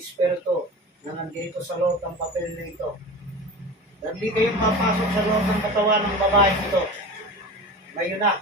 espiritu na nandito sa loob ng papel na ito. Dali kayong papasok sa loob ng katawan ng babae ito. Ngayon na.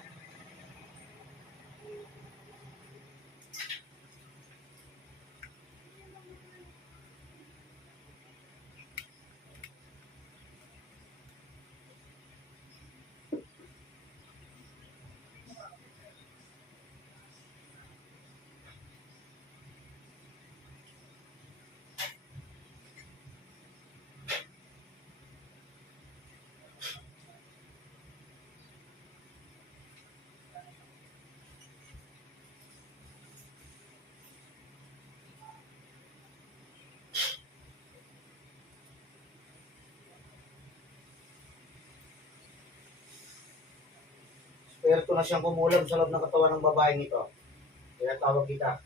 Espiritu na siyang kumulam sa loob ng katawan ng babaeng ito. Kaya tawag kita.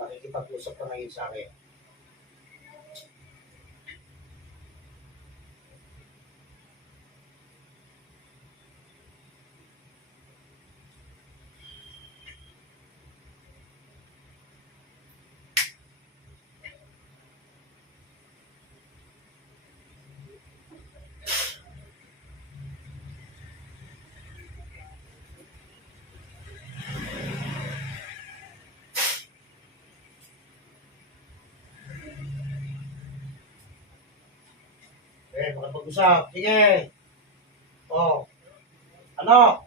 Pakikipag-usap ka ngayon sa akin. Makipag-usap. Sige. Oh. Ano?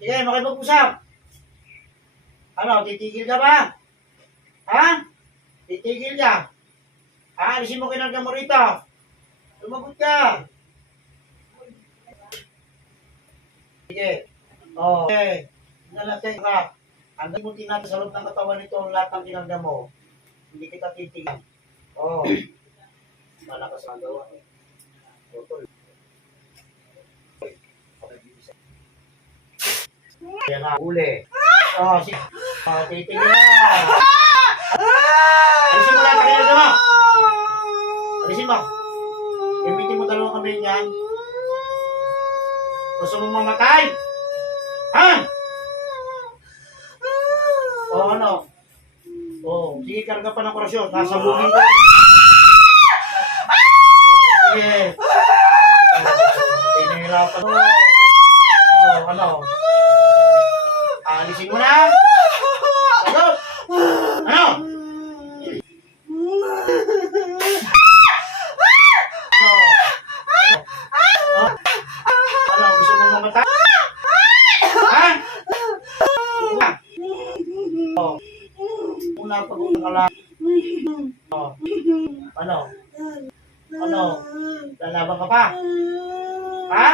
Sige, makipag-usap. Ano, titigil ka ba? Ha? Titigil ka? Alisin mo kinarga mo rito. Lumagot ka. Sige. Oh. Okay. Nalatay ka. Hanggang mo tinata sa loob ng katawan nito lahat ng kinarga mo. Hindi kita titigil. Oh. Malakas ang gawa. Yan na, uli. Oh, sige. Oh, titigil na. Alisin mo lahat ang kinarga mo. Alisin mo. Gamitin mo dalawang kamay niyan. Gusto mong mamatay? Ha? Oh, ano? Oh, sige, karga pa ng korasyon. Nasabugin ko. Sige. Tinahirapan mo. Oh, ano? Alisin mo na. Sagot. Ano? Ano? Gusto mo mamatay? Ha? Oh. Una pag-unang kalaki. Oh. Ano? Ano? Lalaban ka pa? Ha?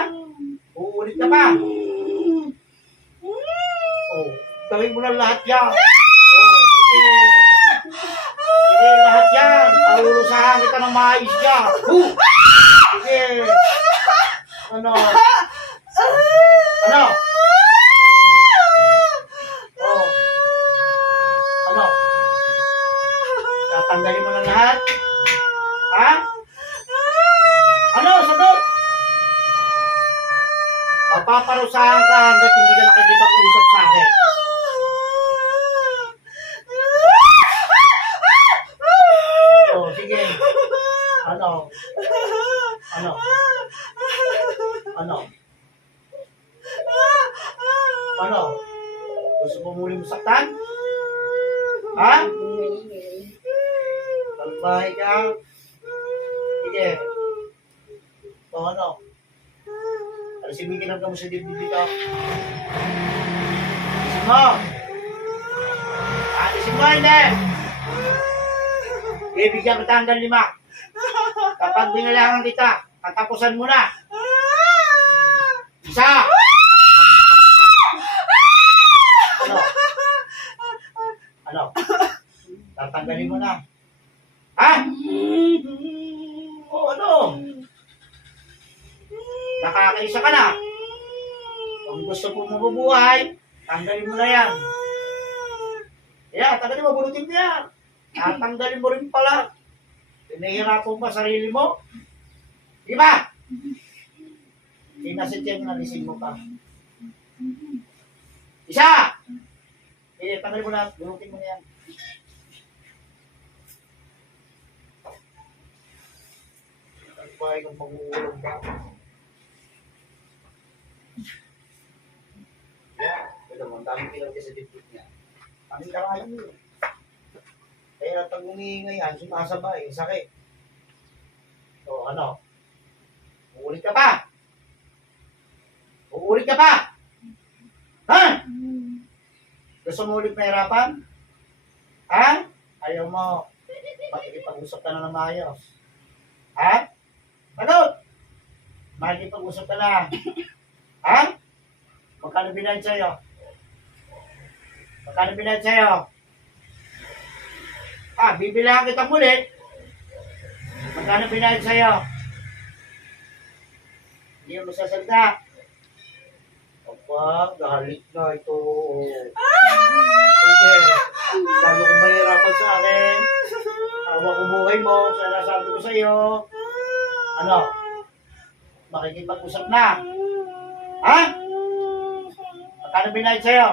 Uulit ka pa? Oh. Gawin mo na lahat yan. Oh. Sige. Sige, lahat yan. Parurusahan kita ng maayos yan. Sige. Ano? Ano? Oh. Ano? Tatanggalin mo na lahat? Ha? Ano? Sagot? Mapaparusahan ka hanggat hindi ka nakikipag-usap sa akin. Oh, sige. Ano? Ano? Ano? Ano? Gusto mo muli mo saktan? Ha? Talbahay ka? Sige. O ano? Alisin mo yung kinarga mo sa dibdib dito. Alisin mo! Alisin mo, hindi! Bibigyan kita hanggang 5. Kapag binalangan kita, katapusan mo na. 1. Ano? Ano? Tatanggalin mo na. Ha? O ano? Nakakaisa ka na. Kung gusto mo mabubuhay, tanggalin mo na yan. Yeah, tanggalin mo, bunutin mo yan. Tatanggalin mo rin pala. Pinahirapan pa sarili mo. Di ba? Sinasit yan, nalisin mo pa. 1. Tanggalin mo na, bunutin mo na yan. bahay kang mag-uulong ba? Ito mo, ang daming pinag sa dibdib niya. Kaming karayan mo. Kaya pag umiingay yan, sumasabay, sakit. So, ano? Uulit ka pa? Uulit ka pa? Ha? Gusto mo ulit mahirapan? Ha? Ayaw mo. Makikipag-usap ka na ng maayos. Ha? Ano? Makikipag-usap ka na. Ha? Magkano binayad sa'yo? Magkano binayad sa'yo? Bibilangan kita muli. Magkano binayad sa'yo? Hindi mo sasalita. Aba, galit na ito. Sige. Lalo kong mahirapan sa akin. Awa ko buhay mo. Sana sabi ko sa'yo. Ano? Makikipag-usap na. Ha? Magkano binayad sa'yo?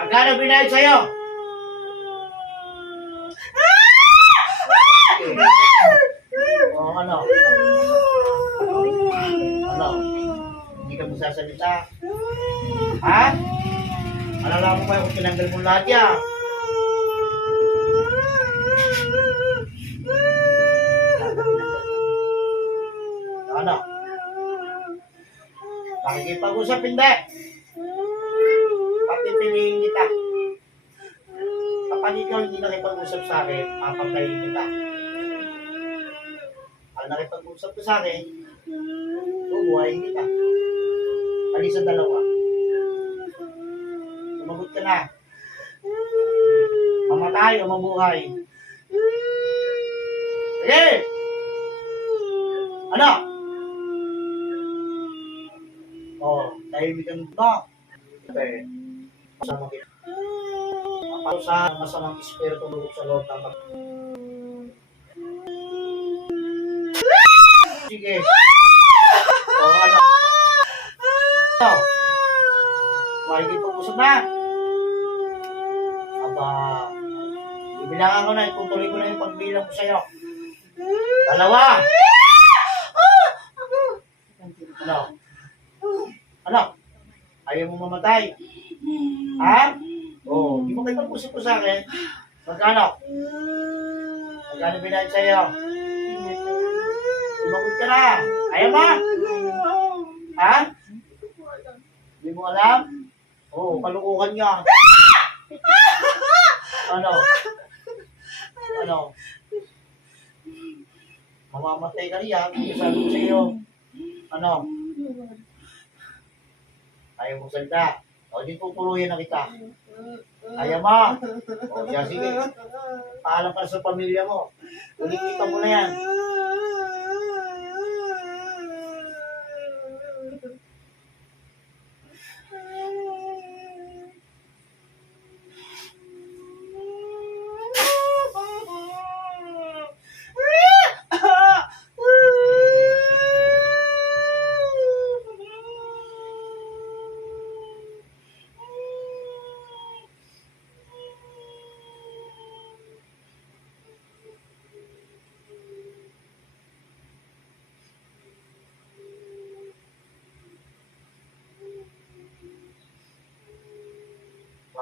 Magkano binayad sa'yo? O ano? Ano? Hindi ka magsasalita? Ha? Alala mo kayo kung tinanggal mo lahat yan? Ano? Makikipag-usap hindi? Papipiliin kita. Kapag ikaw hindi nakipag-usap sa akin, papatayin kita. Pag nakipag-usap ka sa akin, bubuhayin kita. Alis ang dalawa. Sumagot ka na. Mamatay o mabuhay? Sige! Ano? Tahimik ka na. Okay. Masama kita. Para sa masamang espiritu mo sa loob ng sige. Ano? Makikipag-usap na. Aba, ibilangan ko na, itutuloy ko na yung pagbilang ko sa'yo. 2. Ano? Ano? Ayaw mo mamatay? Ha? Di mo kayo pag-usap ko sa akin. Magkano? Magkano binayad sa'yo? Sumagot ka na. Ayaw mo? Ha? Hindi mo alam? Kalukuhan niya. Ano? Ano? Mamamatay ka riyan. Sabi ko sa'yo. Ano? Ayaw mo salita. Di tutuluyan na kita. Ayaw mo. Sige. Paalam ka sa pamilya mo. Ulit-kita mo na yan.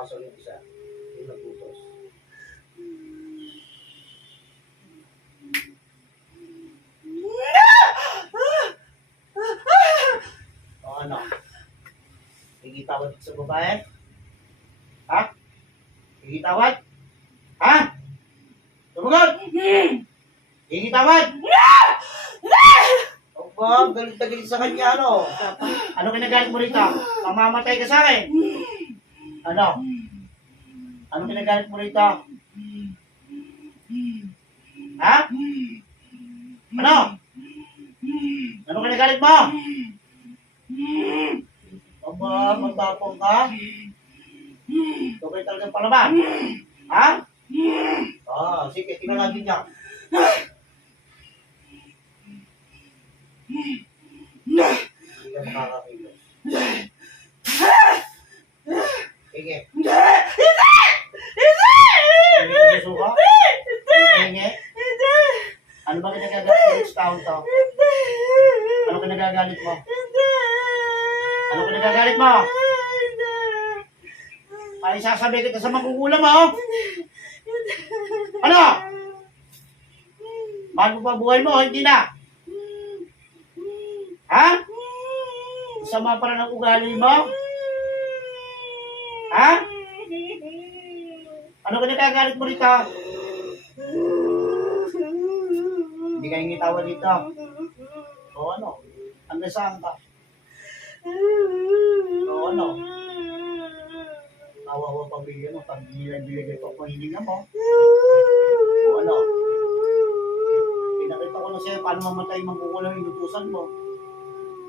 Pasok yung isa. Yung nagbutos. Ano? Higitawad sa babae? Ha? Higitawad? Ha? Sumagot! Higitawad! Galit na galit sa kanya, ano? Ano kinagalit mo rito? Mamamatay ka sa akin? Ano? Ano kinagalit mo rito? Ha? Ano? Ano kinagalit mo? Matapong ka? Okay talagang palaban? Ha? Sige, tingnan natin niya. Hindi ka makakakilos. Sige. Hindi! Hindi ka susuka? Hindi! Hindi! Ano ka nagagalit mo? Ay, sasabi kita sa magugulang mo. Ano? Mahal mo pa buhay mo, hindi na. Ha? Sama pa rin ang ugali mo? Ha? Ano ka nagagalit mo rito? Hindi ka hingi tawa dito. O ano? Hanggang saan ka? O ano? Kawawa pamilya mo, pag nilabilagay pa kung hininga mo. O ano? Pinakita ko na sa'yo paano mamatay mangkukulang yung inutusan mo.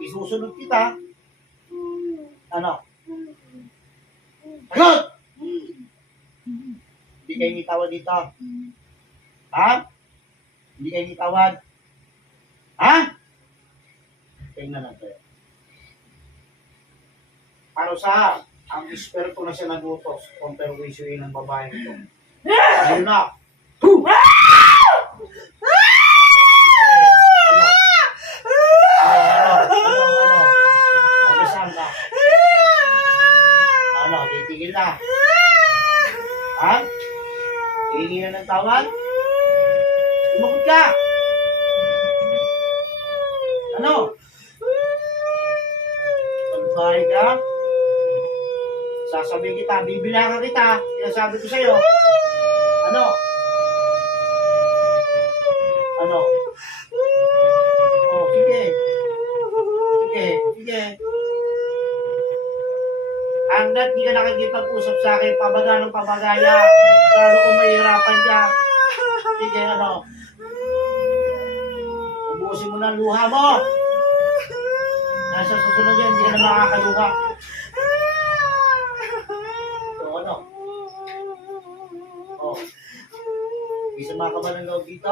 Isusunod kita. Ano? Sagot! Hindi kayo nitawad dito. Ha? Hindi kayo nitawad. Ha? Tingnan natin. Para sa ang espiritu na siya nagutos kung perwisyoin ng babae ito. Ayun na. Ano? Pag-isang ka. Ano? Titigil na. Ha? Hihingi na ng tawad? Lumakot ka! Ano? Pagbahay ka? Sasabihin kita, bibilangan kita. Sinasabi ko sa'yo. Ano? Ano? Oh, sige. Sige. Hanggat di ka nakikipag-usap sa akin, pabaga ng pabagaya. Lalo kung mahihirapan ka. Sige, ano? Ubusin mo na ang luha mo. Nasa susunod yan, hindi ka na makakaluha. So, ano? Oh. Isama ka ba ng loob dito?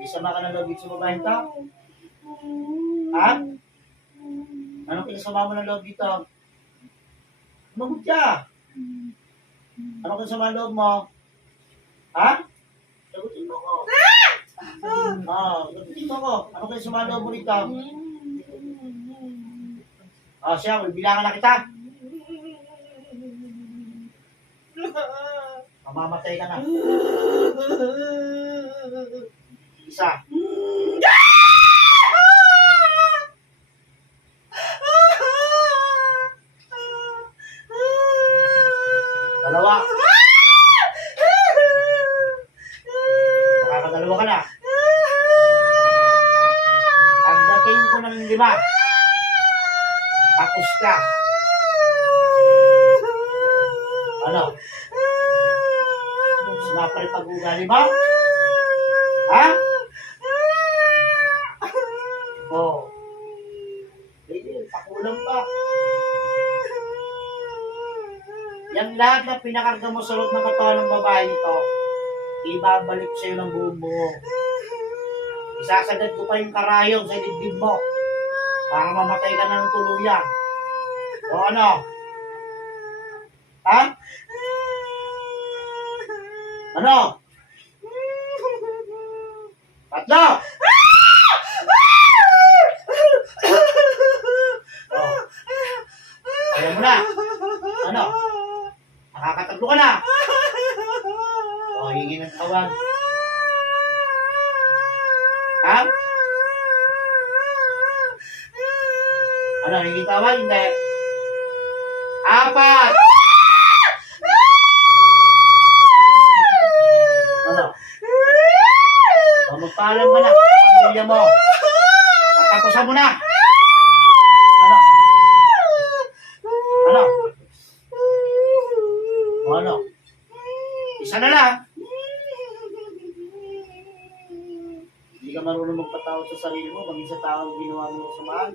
Isama ka ng loob dito sa babaeng to? Ha? Anong pinasama mo ng loob dito? Lumabot ka! Anong pinasama ng loob mo? Ha? Sagutin mo ko. Sagutin mo ko. Anong pinasama ng loob mo dito? Siya, bilangan na kita. Mamamatay ka na. Isa. Dalawa. Nakakadalawa ka na. Pagdating ko ng 5, tapos ka. Ano? Sumapa rin pag-ugali mo? Ha? Oo. Hindi, pakulang pa. Yan lahat na pinakarga mo sa loob ng katawan ng babae nito, ibabalik sa'yo ng buong buo. Isasagad ko pa yung karayom sa dibdib mo para mamatay ka na ng tuluyan. O ano? Ha? Ano? Tatlo! Ayaw mo na. Ano? Nakakatatlo ka na. Hingi ng tawag. Ha? Ano? Hingi tawag? Hindi. 4! Ano? Magpaalam ka na sa pamilya mo. Tatapusan mo na. Ano? Ano? Ano? Isa na lang. Hindi ka marunong magpatawad sa sarili mo, maging sa taong ginawa mo sa mahal.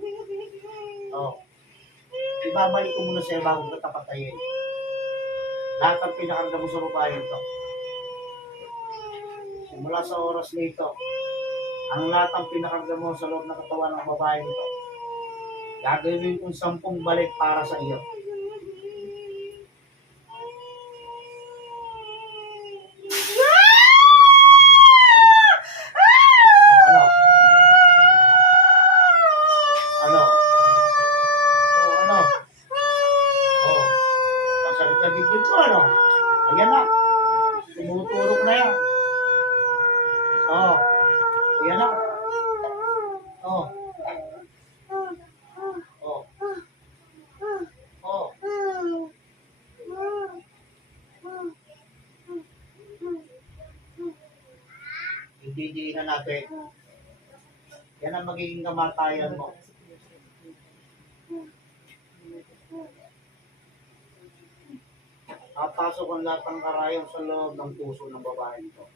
Ibabalik ko muna sa'yo bago ka tapatayin. Lahat ang pinakarga mo sa babae ito. Simula sa oras na ito, ang lahat ang pinakarga mo sa loob ng katawan ng babae ito, gagawin kong 10 balik para sa iyo. Yan na. Tumuturok na yan. Oh. Yan na. Oh. Oh. Oh. Hindi na natin. Yan ang magiging kamatayan mo. Papasok ang lahat ng karayom sa loob ng puso ng babae nito.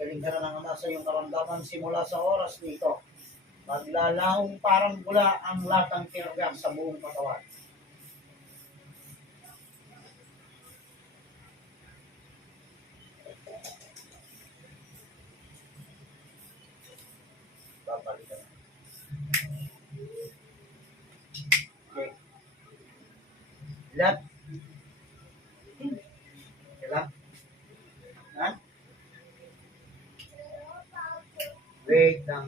Galing ka na ng Ama sa iyong karamdaman simula sa oras nito. Maglalahong parang bula ang latang kinagam sa buong katawan. Babalikan. Okay. Lahat. Kailan? Ha? Wait lang.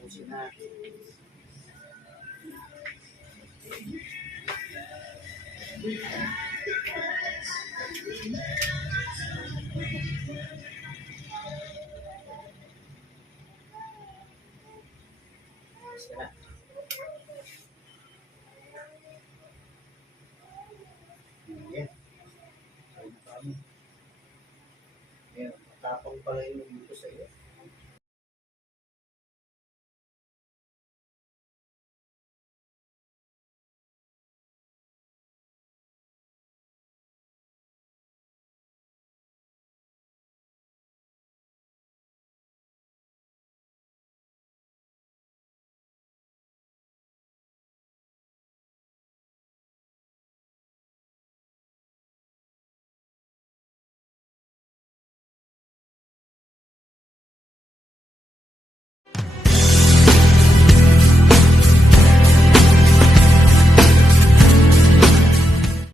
Pusin na. Pusin na. Ayan. Ayan. Ayan. Matapang pala yung dito sa iyo.